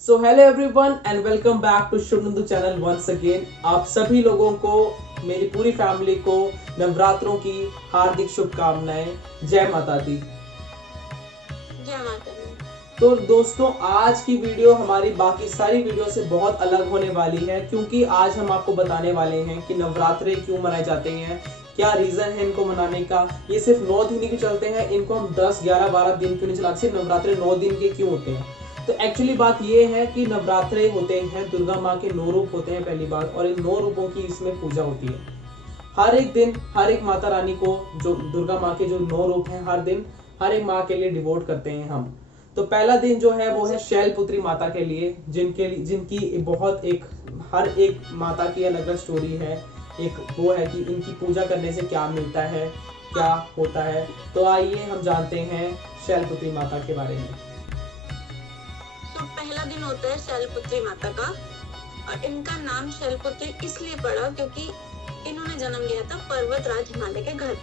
So hello everyone and welcome back to Shubhnandu channel once again. आप सभी लोगों को, मेरी पूरी फैमिली को नवरात्रों की हार्दिक शुभकामनाएं। जय माता दी। जय माता दी। तो दोस्तों, आज की वीडियो हमारी बाकी सारी वीडियो से बहुत अलग होने वाली है, क्योंकि आज हम आपको बताने वाले हैं कि नवरात्रे क्यों मनाए जाते हैं, क्या रीजन है इनको मनाने का। ये सिर्फ 9 दिन ही क्यों चलते हैं, इनको हम 10, 11, 12 दिन क्यों नहीं चलाते, सिर्फ नवरात्रे 9 दिन के क्यों होते हैं। तो एक्चुअली बात ये है कि नवरात्रे होते हैं, दुर्गा माँ के 9 रूप होते हैं पहली बार, और इन 9 रूपों की इसमें पूजा होती है। हर एक दिन हर एक माता रानी को, जो दुर्गा माँ के जो 9 रूप हैं, हर दिन हर एक माँ के लिए डिवोट करते हैं हम। तो पहला दिन जो है वो है शैलपुत्री माता के लिए, जिनकी बहुत एक, हर एक माता की अलग अलग स्टोरी है। एक वो है कि इनकी पूजा करने से क्या मिलता है, क्या होता है। तो आइए हम जानते हैं शैलपुत्री माता के बारे में। तो पहला दिन होता है शैलपुत्री माता का, और इनका नाम शैलपुत्री इसलिए पड़ा क्योंकि इन्होंने जन्म लिया था पर्वतराज हिमालय के घर।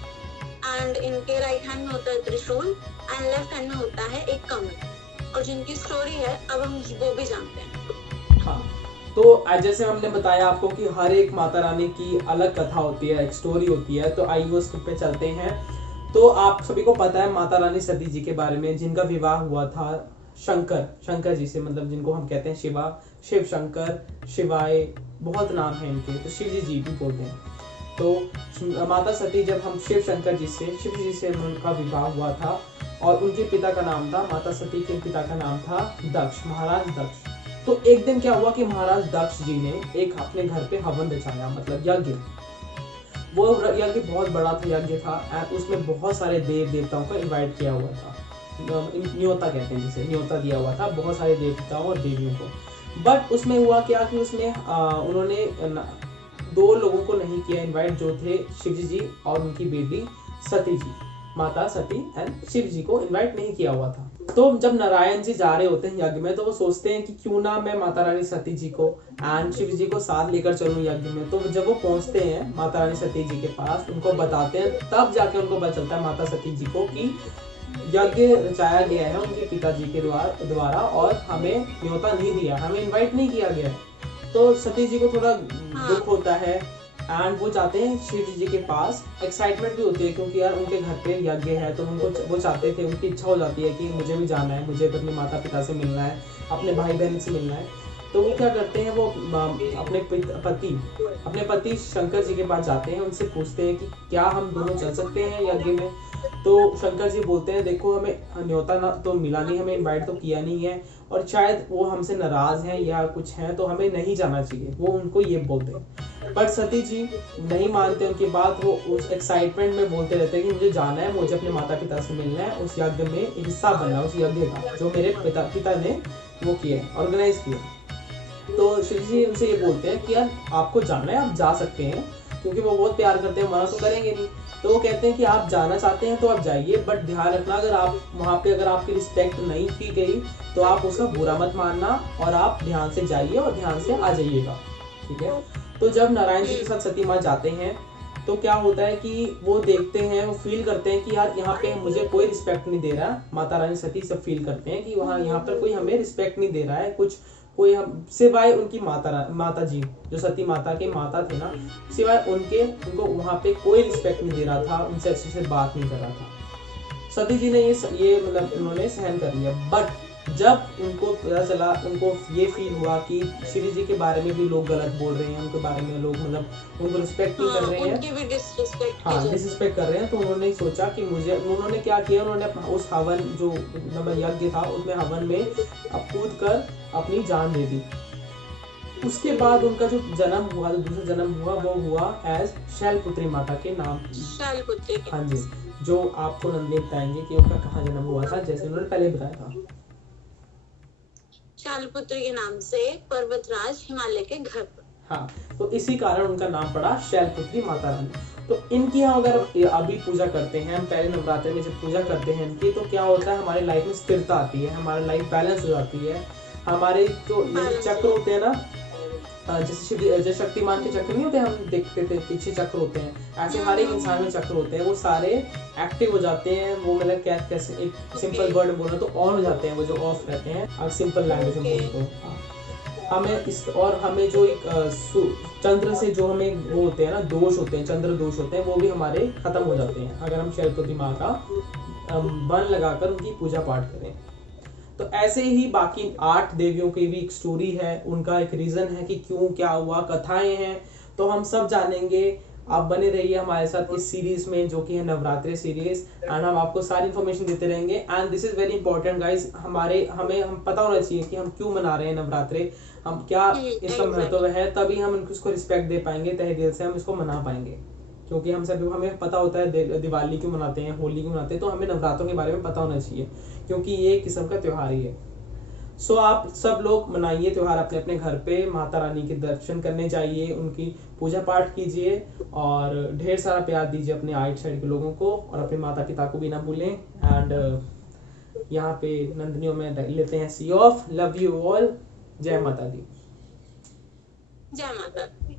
एंड इनके राइट हैंड में होता है त्रिशूल एंड लेफ्ट हैंड में होता है एक कमल। और जिनकी स्टोरी है अब हम वो भी जानते हैं। हाँ, तो जैसे हमने बताया आपको कि हर एक माता रानी की अलग कथा होती है, एक स्टोरी होती है। तो आइए उस पे चलते हैं। तो आप सभी को पता है माता रानी सती जी के बारे में, जिनका विवाह हुआ था शंकर जी से, मतलब जिनको हम कहते हैं शिव शंकर, शिवाय, बहुत नाम है इनके, तो शिव जी भी बोलते हैं। तो माता सती, जब हम शिव जी से उनका विवाह हुआ था, और उनके पिता का नाम था, माता सती के पिता का नाम था दक्ष, महाराज दक्ष। तो एक दिन क्या हुआ कि महाराज दक्ष जी ने एक अपने घर पे हवन रचाया, मतलब यज्ञ। वो यज्ञ बहुत बड़ा था, यज्ञ था, एंड उसमें बहुत सारे देव देवताओं को इनवाइट किया हुआ था। न्योता कहते हैं जिसे, न्योता दिया हुआ था बहुत सारे देवताओं और देवियों को। बट उसमें हुआ क्या कि उसमें उन्होंने 2 लोगों को नहीं किया इनवाइट, जो थे शिव जी और उनकी बेटी सती जी। माता सती एंड शिव जी को इनवाइट नहीं किया हुआ था। तो जब नारायण जी जा रहे होते हैं यज्ञ में, तो वो सोचते हैं कि क्यों ना मैं माता रानी सती जी को एंड शिव जी को साथ लेकर चलूं यज्ञ में। तो जब वो पहुंचते हैं माता रानी सती जी के पास, उनको बताते हैं, तब जाके उनको पता चलता है माता सती जी को कि यज्ञ रचाया गया है उनके पिताजी के द्वारा, और हमें न्योता नहीं दिया, हमें इनवाइट नहीं किया गया है। तो सती जी को थोड़ा दुख होता है, एंड वो जाते हैं शिव जी के पास। एक्साइटमेंट भी होती है क्योंकि यार उनके घर पे यज्ञ है, तो उनको वो चाहते थे, उनकी इच्छा हो जाती है कि मुझे भी जाना है, मुझे अपने माता पिता से मिलना है, अपने भाई बहन से मिलना है। तो वो क्या करते हैं, वो अपने पति शंकर जी के पास जाते हैं, उनसे पूछते हैं कि क्या हम दोनों चल सकते हैं यज्ञ में। तो शंकर जी बोलते हैं, देखो हमें न्योता ना तो मिला नहीं, हमें इनवाइट तो किया नहीं है, और शायद वो हमसे नाराज हैं या कुछ हैं, तो हमें नहीं जाना चाहिए। वो उनको ये बोलते हैं, पर सती जी नहीं मानते उनकी बात। वो उस एक्साइटमेंट में बोलते रहते हैं कि मुझे जाना है, मुझे अपने माता पिता से मिलना है, उस यज्ञ में हिस्सा बनना है, उस यज्ञ का जो मेरे पिता ने वो किया, ऑर्गेनाइज किया। तो शिव जी उनसे ये बोलते हैं कि यार आपको जाना है, आप जा सकते हैं, क्योंकि वो बहुत प्यार करते हैं, मना तो करेंगे नहीं। तो वो कहते हैं कि आप जाना चाहते हैं तो आप जाइए, बट ध्यान रखना, अगर आप वहाँ पे अगर आपकी रिस्पेक्ट नहीं की गई तो आप उसका बुरा मत मानना, और आप ध्यान से जाइए और ध्यान से आ जाइएगा, ठीक है। तो जब नारायण जी के साथ सती माँ जाते हैं, तो क्या होता है कि वो देखते हैं, वो फील करते हैं कि यार यहाँ पे मुझे कोई रिस्पेक्ट नहीं दे रहा। माता रानी सती सब फील करते हैं कि वहाँ यहाँ पर कोई हमें रिस्पेक्ट नहीं दे रहा है, कुछ कोई हम सिवाय उनकी माता जी, जो सती माता के माता थे ना, सिवाय उनको वहाँ पे कोई रिस्पेक्ट नहीं दे रहा था, उनसे अच्छे से बात नहीं कर रहा था। सती जी ने ये मतलब उन्होंने सहन कर लिया। बट जब उनको पता चला, उनको ये फील हुआ कि शिव जी के बारे में भी लोग गलत बोल रहे हैं, उनके बारे में लोग मतलब उनको रिस्पेक्ट नहीं कर रहे हैं, उनकी भी डिसरिस्पेक्ट कर रहे हैं। तो उन्होंने सोचा कि उन्होंने क्या किया, उन्होंने उस हवन जो यज्ञ था, उसमें हवन में कूद कर अपनी जान दे दी। उसके बाद उनका जो जन्म हुआ, जो दूसरा जन्म हुआ, वो हुआ एज शैलपुत्री माता के नाम। शैलपुत्री। हाँ जी, जो आपको नंदी बताएंगे कि उनका कहाँ जन्म हुआ था, जैसे उन्होंने पहले बताया था। शैलपुत्री के नाम से पर्वतराज हिमालय के घर पर। हाँ, तो इसी कारण उनका नाम पड़ा शैलपुत्री माता रानी। तो इनकी हम अगर अभी पूजा करते हैं, हम पहले नवरात्रि में जब पूजा करते हैं इनकी, तो क्या होता है, हमारी लाइफ में स्थिरता आती है, हमारी लाइफ बैलेंस हो जाती है। हमारे जो चक्र होते हैं ना, जैसे शक्तिमान के चक्र नहीं होते, हम देखते थे पीछे चक्र होते हैं, ऐसे हर एक इंसान में चक्र होते हैं, वो सारे एक्टिव हो जाते हैं। वो मतलब क्या कैसे एक सिंपल वर्ड में बोलना तो ऑन हो जाते हैं, वो जो ऑफ रहते हैं, और सिंपल लैंग्वेज में बोलते तो हमें इस और हमें जो एक चंद्र से जो हमें वो होते हैं ना, दोष होते हैं, चंद्र दोष होते हैं, वो भी हमारे खत्म हो जाते हैं अगर हम शैलपुत्री माँ का मन लगाकर उनकी पूजा पाठ करें। तो ऐसे ही बाकी 8 देवियों की भी एक स्टोरी है, उनका एक रीजन है कि क्यों क्या हुआ, कथाएं हैं, तो हम सब जानेंगे। आप बने रहिए हमारे साथ इस सीरीज में जो कि है नवरात्रि सीरीज, एंड हम आपको सारी इन्फॉर्मेशन देते रहेंगे। And this is very important guys, हम पता होना चाहिए कि हम क्यों मना रहे हैं नवरात्रि, हम क्या इसका महत्व है, तभी हम इसको रिस्पेक्ट दे पाएंगे, तहे दिल से हम इसको मना पाएंगे। क्योंकि हमें पता होता है दिवाली क्यों मनाते हैं, होली क्यों मनाते हैं, तो हमें नवरात्रों के बारे में पता होना चाहिए, क्योंकि ये एक किस्म का त्योहार ही है। सो आप सब लोग मनाइए त्योहार अपने अपने घर पे, माता रानी के दर्शन करने जाइए, उनकी पूजा पाठ कीजिए, और ढेर सारा प्यार दीजिए अपने आइट साइड के लोगों को, और अपने माता पिता को भी ना भूलें। एंड यहाँ पे नंदनियों में लेते हैं सी ऑफ। Love you all. जय माता दी। जय माता दी।